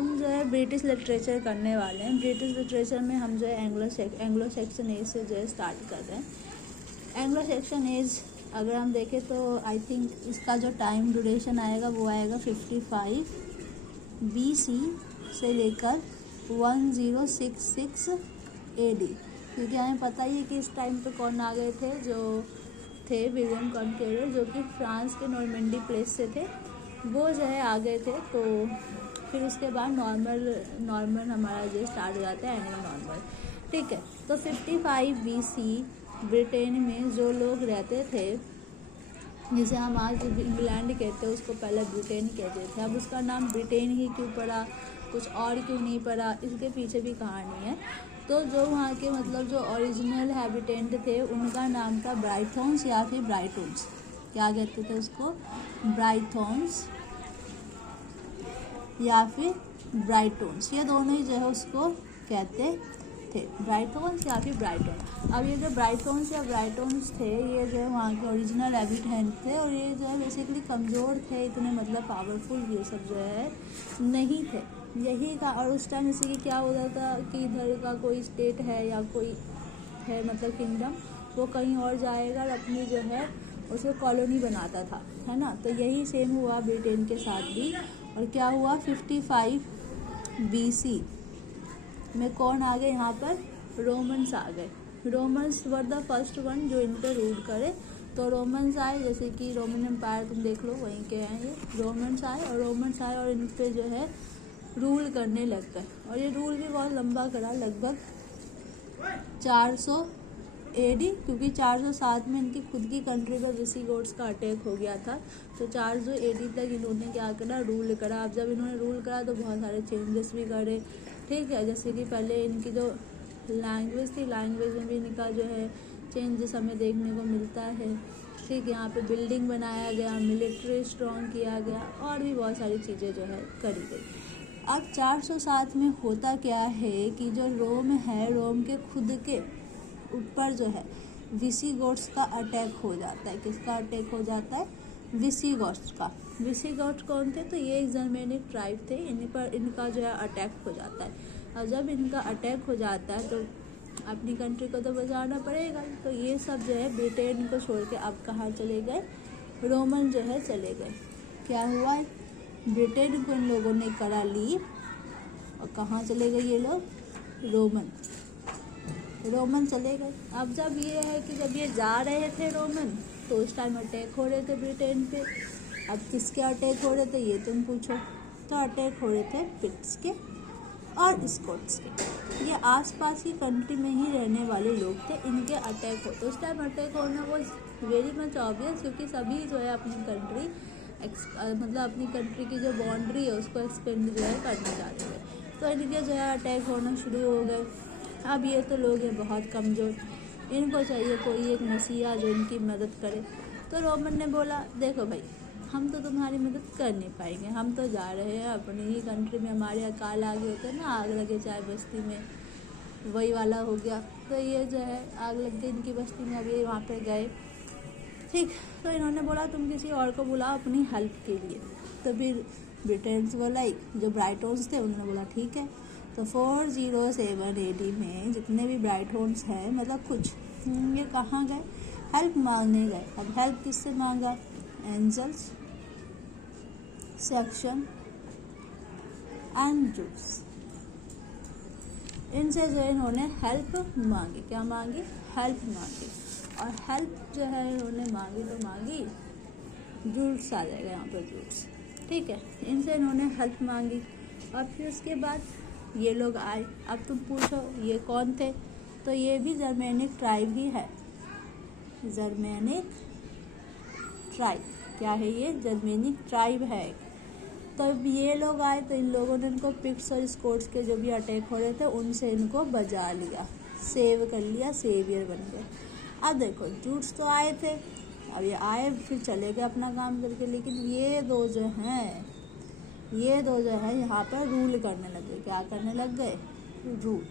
हम जो है ब्रिटिश लिटरेचर करने वाले हैं। ब्रिटिश लिटरेचर में हम जो है एंग्लो सेक्शन एज से जो है स्टार्ट कर रहे हैं। एंग्लो सेक्शन एज अगर हम देखें तो आई थिंक इसका जो टाइम ड्यूरेशन आएगा वो आएगा 55 BC से लेकर 1066 AD, क्योंकि हमें पता ही है कि इस टाइम पे कौन आ गए थे, जो थे विलियम कॉन्करर, जो कि फ्रांस के नॉर्मंडी प्लेस से थे, वो जो है आ गए थे। तो फिर उसके बाद नॉर्मल हमारा जो स्टार्ट हो जाता है एंग्लो नॉर्मल, ठीक है। तो 55 BC ब्रिटेन में जो लोग रहते थे, जिसे हम आज इंग्लैंड कहते हैं, उसको पहले ब्रिटेन कहते थे। अब उसका नाम ब्रिटेन ही क्यों पड़ा, कुछ और क्यों नहीं पड़ा, इसके पीछे भी कहानी है। तो जो वहाँ के मतलब जो ओरिजिनल हैबिटेंट थे उनका नाम था ब्राइथॉन्स या फिर ब्राइटन्स। क्या कहते थे उसको? ब्राइथॉन्स या फिर ब्राइटन्स, ये दोनों ही जो है उसको कहते थे, ब्राइटन्स या फिर ब्राइटन। अब ये जो ब्राइटन्स या ब्राइटन्स थे, ये जो है वहाँ के ओरिजिनल हैबिटेंट थे, और ये जो है बेसिकली कमज़ोर थे, इतने मतलब पावरफुल ये सब जो है नहीं थे, यही था। और उस टाइम जैसे कि क्या होता था कि इधर का कोई स्टेट है या कोई है मतलब किंगडम, वो कहीं और जाएगा और अपनी जो है उसको कॉलोनी बनाता था, है ना। तो यही सेम हुआ ब्रिटेन के साथ भी। और क्या हुआ, 55 BC में कौन आ गए यहाँ पर? रोमन्स आ गए। Romans were the first one जो इन पर रूल करे। तो रोमन्स आए, जैसे कि रोमन एम्पायर तुम देख लो, वहीं के हैं ये। रोमन्स आए और इन पे जो है रूल करने लग गए। और ये रूल भी बहुत लंबा करा, लगभग 400 AD, क्योंकि 407 में इनकी खुद की कंट्री पर विसिगोथ्स का अटैक हो गया था। तो 400 AD तक इन्होंने क्या करा, रूल करा। अब जब इन्होंने रूल करा तो बहुत सारे चेंजेस भी करे, ठीक है। जैसे कि पहले इनकी जो लैंग्वेज थी, लैंग्वेज में भी इनका जो है चेंजेस हमें देखने को मिलता है, ठीक है। यहाँ पे बिल्डिंग बनाया गया, मिलिट्री स्ट्रॉन्ग किया गया, और भी बहुत सारी चीज़ें जो है करी गई। अब 407 में होता क्या है कि जो रोम है, रोम के खुद के ऊपर जो है विसिगोथ्स का अटैक हो जाता है। किसका अटैक हो जाता है? विसिगोथ्स का। विसिगोथ कौन थे? तो ये एक जर्मेनिक ट्राइब थे, इन पर इनका जो है अटैक हो जाता है। और जब इनका अटैक हो जाता है तो अपनी कंट्री को तो बचाना पड़ेगा। तो ये सब जो है ब्रिटेन को छोड़ के अब कहाँ चले गए? रोमन जो है चले गए। क्या हुआ? ब्रिटेन को इन लोगों ने करा लीव, और कहाँ चले गए ये लोग? रोमन चले गए। अब जब ये है कि जब ये जा रहे थे रोमन, तो उस टाइम अटैक हो रहे थे ब्रिटेन पे। अब किसके अटैक हो रहे थे ये तुम पूछो, तो अटैक हो रहे थे पिट्स के और स्कॉट्स के। ये आसपास की कंट्री में ही रहने वाले लोग थे, इनके अटैक हो। तो उस टाइम अटैक होना वो वेरी मच ऑब्वियस, क्योंकि सभी जो है अपनी कंट्री मतलब अपनी कंट्री की जो बाउंड्री है उसको एक्सपेंड जो है करना चाहते थे। तो इनके जो है अटैक होना शुरू हो गए। अब ये तो लोग हैं बहुत कमज़ोर, इनको चाहिए कोई एक मसीहा जो इनकी मदद करे। तो रोमन ने बोला, देखो भाई, हम तो तुम्हारी मदद कर नहीं पाएंगे, हम तो जा रहे हैं अपनी ही कंट्री में। हमारे अकाल आगे होते हैं ना, आग लगे चाय बस्ती में, वही वाला हो गया। तो ये जो है आग लग गई इनकी बस्ती में, अभी वहाँ पे गए, ठीक। तो इन्होंने बोला तुम किसी और को बुलाओ अपनी हेल्प के लिए। तो फिर ब्रिटेन्स बोला, जो ब्राइटन्स थे उन्होंने बोला ठीक है। तो 407 AD में जितने भी ब्राइटन्स हैं, मतलब कुछ, ये कहाँ गए? हेल्प मांगने गए। अब हेल्प किससे मांगा? एंजल्स, सेक्शन एंड जूस, इनसे जो इन्होंने हेल्प मांगी। क्या मांगी? हेल्प मांगी। और हेल्प जो है इन्होंने मांगी तो मांगी, जूस आ जाएगा यहाँ पर, जूस, ठीक है। इनसे इन्होंने हेल्प मांगी और फिर उसके बाद ये लोग आए। अब तुम पूछो ये कौन थे? तो ये भी जर्मेनिक ट्राइब ही है। जर्मेनिक ट्राइब क्या है? ये जर्मेनिक ट्राइब है। तो अब ये लोग आए तो इन लोगों ने इनको पिट्स और स्कॉट्स के जो भी अटैक हो रहे थे उनसे इनको बचा लिया, सेव कर लिया, सेवियर बन गए। अब देखो जूट्स तो आए थे, अब ये आए फिर चले गए अपना काम करके, लेकिन ये दो जो हैं यहाँ पर रूल करने लगे। क्या करने लग गए? रूल।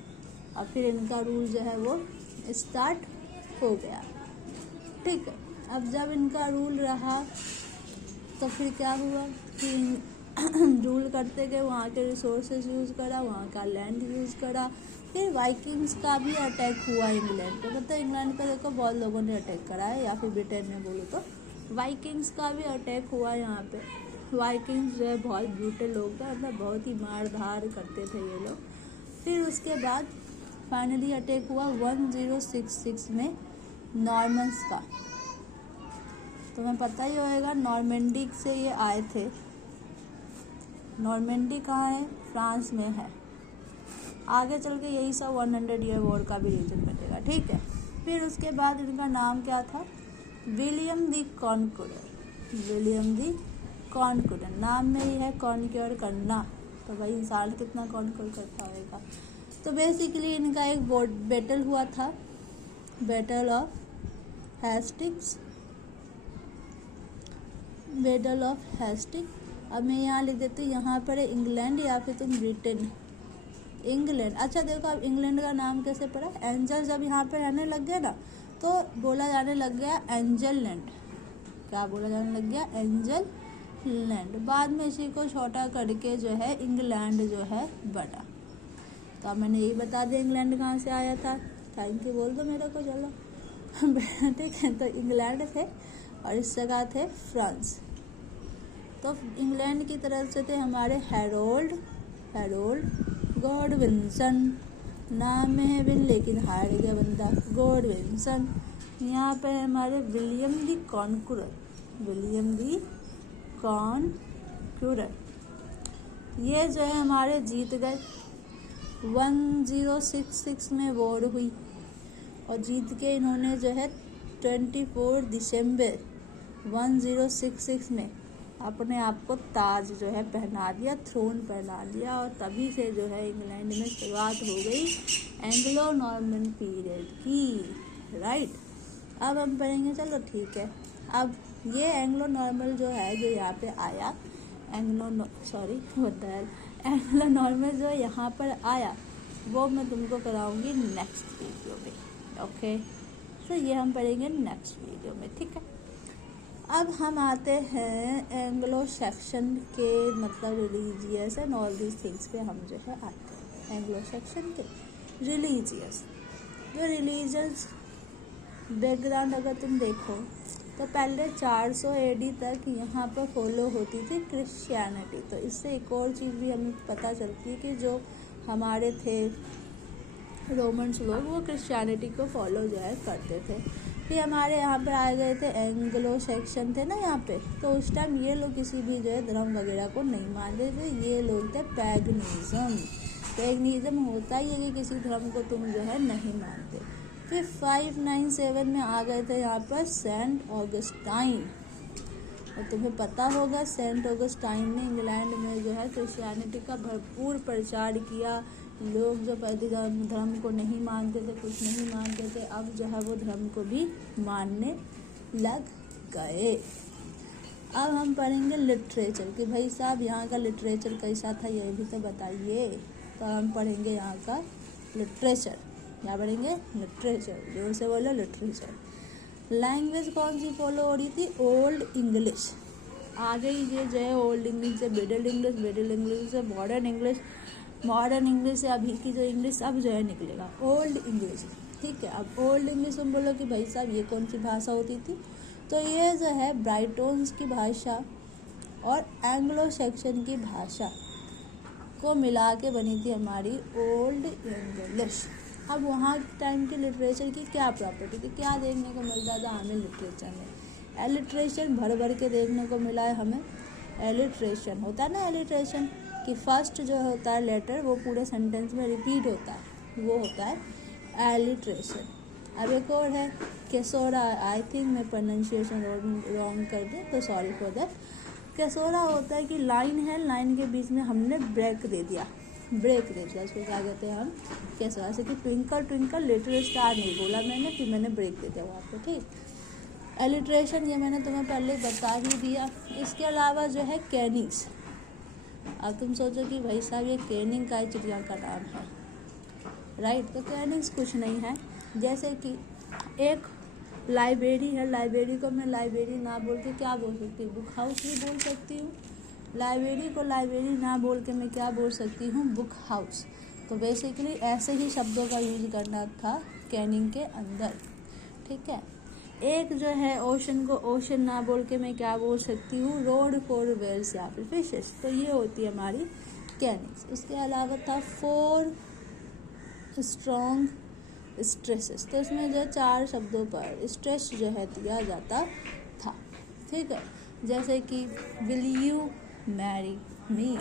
और फिर इनका रूल जो है वो स्टार्ट हो गया, ठीक है। अब जब इनका रूल रहा तो फिर क्या हुआ कि रूल करते गए, वहाँ के रिसोर्सेज यूज़ करा, वहाँ का लैंड यूज़ करा। फिर वाइकिंग्स का भी अटैक हुआ इंग्लैंड पे, मतलब इंग्लैंड पे देखो बहुत लोगों ने अटैक करा है, या फिर ब्रिटेन में बोलो तो वाइकिंग्स का भी अटैक हुआ यहाँ पे। वाइकिंग्स जो है बहुत ब्रूटल लोग थे, मतलब बहुत ही मार धार करते थे ये लोग। फिर उसके बाद फाइनली अटैक हुआ 1066 में नॉर्मन्स का। तुम्हें पता ही होगा नॉर्मेंडी से ये आए थे। नॉर्मेंडी कहाँ है? फ्रांस में है। आगे चल के यही सब 100 ईयर वॉर का भी रीजन बनेगा, ठीक है। फिर उसके बाद इनका नाम क्या था? William the conqueror. William the conqueror, नाम में ही है कॉन्क्योर करना, तो भाई इंसान कितना कॉन्क्योर करता होगा। तो बेसिकली इनका एक बैटल हुआ था, battle of Hastings. Battle of Hastings. अब मैं यहाँ लिख देती हूँ, यहाँ पर है इंग्लैंड या फिर तुम ब्रिटेन। इंग्लैंड। अच्छा देखो अब इंग्लैंड का नाम कैसे पड़ा? एंजल जब यहाँ पे रहने लग गया ना, तो बोला जाने लग गया एंजल लैंड। क्या बोला जाने लग गया? Angel land. बाद में इसी को छोटा करके जो है इंग्लैंड जो है बना। तो अब मैंने यही बता दिया इंग्लैंड कहाँ से आया था। थैंक यू बोल दो मेरे को, चलो ठीक है। तो इंग्लैंड थे और इस जगह थे फ्रांस। तो इंग्लैंड की तरफ से थे हमारे हैरोल्ड गॉडविंसन। नाम में है विन, लेकिन हार गया बंदा, गॉडविंसन। यहाँ पे है हमारे विलियम दी कॉन्करर। विलियम दी कॉन्करर ये जो है हमारे जीत गए। 1066 में वॉर हुई और जीत के इन्होंने जो है 24 दिसंबर 1066 में अपने आप को ताज जो है पहना दिया, थ्रोन पहना दिया। और तभी से जो है इंग्लैंड में शुरुआत हो गई एंग्लो नॉर्मन पीरियड की, राइट। अब हम पढ़ेंगे, चलो ठीक है। अब ये एंग्लो नॉर्मल जो है जो यहाँ पे आया, एंग्लो नॉर्मल जो यहाँ पर आया वो मैं तुमको कराऊंगी नेक्स्ट वीडियो में, ओके। तो ये हम पढ़ेंगे नेक्स्ट वीडियो में, ठीक है। अब हम आते हैं एंग्लो सेक्शन के, मतलब religious and all these things पे हम जो है आते हैं। एंग्लो सेक्शन के रिलीजियस, जो रिलीजियस बैकग्राउंड अगर तुम देखो तो पहले 400 AD तक यहाँ पर फॉलो होती थी क्रिश्चियनिटी। तो इससे एक और चीज़ भी हमें पता चलती है कि जो हमारे थे रोमन्स लोग, वो क्रिश्चियनिटी को फॉलो जो है करते थे। फिर हमारे यहाँ पर आए गए थे एंग्लो सेक्शन थे ना यहाँ पे, तो उस टाइम ये लोग किसी भी जो है धर्म वगैरह को नहीं मानते थे। ये लोग थे पैगनिज्म। पैगनिज्म होता ही है कि किसी धर्म को तुम जो है नहीं मानते। फिर 597 में आ गए थे यहाँ पर सेंट ऑगस्टाइन। और तुम्हें पता होगा सेंट ऑगस्टाइन ने इंग्लैंड में जो है क्रिश्चियनिटी का भरपूर प्रचार किया। लोग जो पहले धर्म को नहीं मानते थे, कुछ नहीं मानते थे, अब जो है वो धर्म को भी मानने लग गए। अब हम पढ़ेंगे लिटरेचर कि भाई साहब यहाँ का लिटरेचर कैसा था, ये भी तो बताइए। तो हम पढ़ेंगे यहाँ का लिटरेचर। क्या पढ़ेंगे? लिटरेचर। जोर से बोलो, लिटरेचर। लैंग्वेज कौन सी फॉलो हो रही थी? Old English. आगे ही ये जो है ओल्ड इंग्लिश से मिडिल इंग्लिश, मिडिल इंग्लिश से मॉडर्न इंग्लिश, मॉडर्न इंग्लिश से अभी की जो इंग्लिश अब जो है निकलेगा ओल्ड इंग्लिश, ठीक है। अब ओल्ड इंग्लिश तुम बोलो कि भाई साहब ये कौन सी भाषा होती थी? तो ये जो है ब्राइटोन्स की भाषा और एंग्लो सेक्शन की भाषा को मिला के बनी थी हमारी ओल्ड इंग्लिश। अब वहाँ टाइम के लिटरेचर की क्या प्रॉपर्टी थी, क्या देखने को मिलता था हमें लिटरेचर में? एलिट्रेशन भर भर के देखने को मिला है हमें। एलिट्रेशन होता है ना, एलिट्रेशन कि फर्स्ट जो होता है लेटर वो पूरे सेंटेंस में रिपीट होता है, वो होता है एलिट्रेशन। अब एक और है कैसोरा। आई थिंक मैं प्रोनाउंसिएशन रॉन्ग कर दी, तो सॉरी फॉर दैट। कैसोरा होता है कि लाइन है, लाइन के बीच में हमने ब्रेक दे दिया, उसको क्या कहते हैं हम? कैसोरा। जैसे कि ट्विंकल ट्विंकल लिटिल स्टार नहीं बोला मैंने, फिर मैंने ब्रेक दे दिया वहाँ पे, ठीक। एलिट्रेशन ये मैंने तुम्हें पहले बता ही दिया। इसके अलावा जो है कैनिंग्स। अब तुम सोचो कि भाई साहब ये कैनिंग का चिड़िया का नाम है, राइट। तो कैनिंग्स कुछ नहीं है, जैसे कि एक लाइब्रेरी है, लाइब्रेरी को मैं लाइब्रेरी ना बोल के क्या बोल सकती हूँ? बुक हाउस भी बोल सकती हूँ, लाइब्रेरी को लाइब्रेरी ना बोल के मैं क्या बोल सकती हूँ, बुक हाउस। तो बेसिकली ऐसे ही शब्दों का यूज करना था कैनिंग के अंदर, ठीक है। एक जो है ओशन को ओशन ना बोल के मैं क्या बोल सकती हूँ, रोड फॉर वेल्स या फिर फिशेस। तो ये होती है हमारी कैनिंग्स। उसके अलावा था 4 स्ट्रॉन्ग स्ट्रेसेस। तो इसमें जो 4 शब्दों पर स्ट्रेस जो है दिया जाता था, ठीक है। जैसे कि विल यू मैरी मी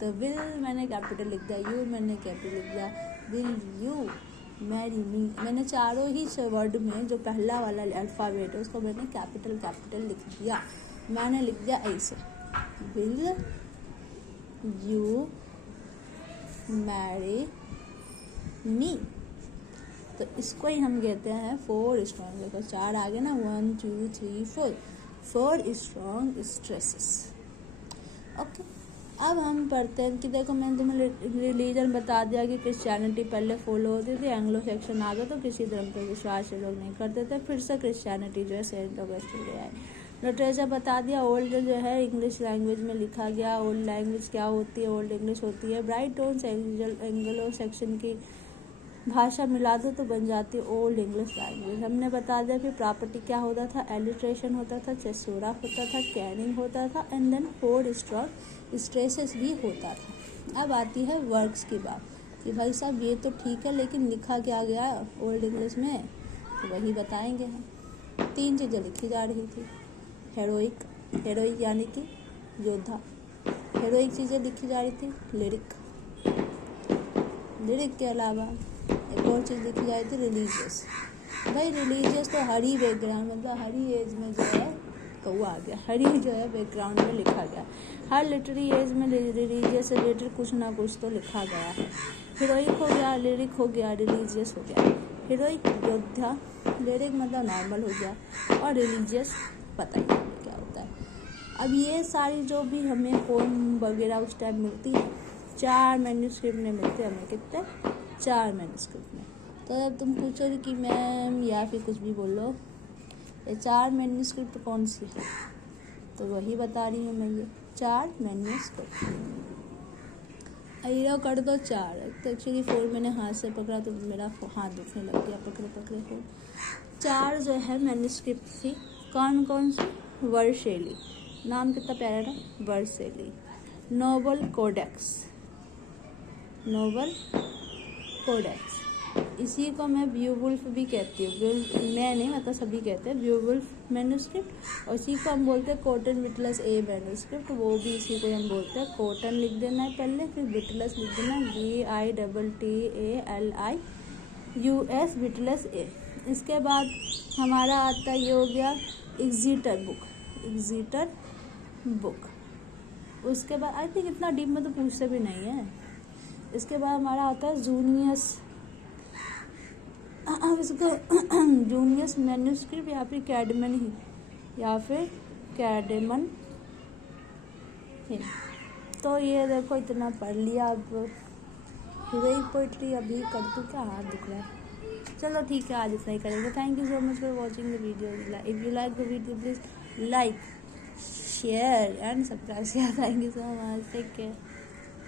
तो विल मैंने कैपिटल लिख दिया, यू मैंने कैपिटल लिख दिया, विल यू मैरी मी। मैंने चारों ही वर्ड में जो पहला वाला अल्फ़ाबेट है उसको मैंने कैपिटल लिख दिया। मैंने लिख दिया ऐसे, विल यू मैरी मी। तो इसको ही हम कहते हैं 4 स्ट्रॉन्ग। देखो 4 आ गए ना, 1 2 3 4 स्ट्रॉन्ग स्ट्रेसेस। ओके, अब हम पढ़ते हैं कि देखो मैंने तुम्हें रिलीजन बता दिया कि क्रिश्चियनिटी पहले फॉलो होती थी, एंग्लो सेक्शन आ गया तो किसी धर्म पर विश्वास लोग नहीं करते थे, फिर से क्रिश्चियनिटी जो है सेंट ऑगस्टिन ले आए। लिटरेचर बता दिया, ओल्ड जो है इंग्लिश लैंग्वेज में लिखा गया। ओल्ड लैंग्वेज क्या होती है, ओल्ड इंग्लिश होती है। ब्राइट टोन्स एंग्लो सेक्शन की भाषा मिला दो तो बन जाती है ओल्ड इंग्लिश लैंग्वेज। हमने बता दिया कि प्रॉपर्टी क्या होता था, एलिट्रेशन होता था, चेसोरा होता था, कैनिंग होता था, एंड देन 4 स्ट्रॉन्ग स्ट्रेसेस भी होता था। अब आती है वर्क्स की बात कि भाई साहब ये तो ठीक है लेकिन लिखा क्या गया ओल्ड इंग्लिश में, तो वही बताएंगे हम। 3 चीज़ें लिखी जा रही थी, हेरोइक यानी कि योद्धा, हेरोइक चीज़ें लिखी जा रही थी, लिरिक के अलावा एक और चीज़ लिखी जा रही थी, रिलीजियस। भाई रिलीजियस तो हर ही बैकग्राउंड, मतलब हर ही एज में जो है कौआ आ गया, हर ही जो है बैकग्राउंड में लिखा गया। हर लिटरेरी एज में रिलीजियस से रिलेटेड कुछ ना कुछ तो लिखा गया है। हीरोइक हो गया, लिरिक हो गया, रिलीजियस हो गया। हीरोइक योद्धा, लिरिक मतलब नॉर्मल हो गया, और रिलीजियस पता ही नहीं क्या होता है। अब ये सारी जो भी हमें पोएम वगैरह उस टाइम मिलती है, 4 मैन्युस्क्रिप्ट में मिलते हैं हमें, कितने 4 मैन्युस्क्रिप्ट में। तो अब तुम पूछोगे कि मैम या फिर कुछ भी बोलो, ये 4 मैन्युस्क्रिप्ट कौन सी है, तो वही बता रही हूँ मैं, ये 4 मैन्युस्क्रिप्ट। हीरो कर दो 4, तो एक्चुअली 4 मैंने हाथ से पकड़ा तो मेरा हाथ दुखने लग गया पकड़े 4 जो है मैन्युस्क्रिप्ट थी। कौन कौन सी, वर्सेली, नाम कितना प्यारा था, वर्सेली। नोबल कोडेक्स, इसी को मैं ब्यूवुल्फ भी कहती हूँ, मैं नहीं मतलब सभी कहते हैं ब्यूवुल्फ मैन्युस्क्रिप्ट। और इसी को हम बोलते हैं कॉटन विटलस ए मैन्युस्क्रिप्ट, वो भी इसी को हम बोलते हैं। कॉटन लिख देना है पहले, फिर विटलस लिख देना, VITTALIUS, विटलस ए। इसके बाद हमारा आता ये हो गया एग्जीटर बुक। उसके बाद आई थिंक इतना डीप में तो पूछते भी नहीं है। इसके बाद हमारा आता है जूनियस मैन्युस्क्रिप्ट या फिर कैडेमन ही। तो ये देखो इतना पढ़ लिया, अब हीरोइक पोइट्री अभी कर दूँ क्या, हाथ दुख रहा है। चलो ठीक है, आज इतना ही करेंगे। Thank you so much for watching the video. If you like the video please like, share and subscribe. Thank you so much, take care.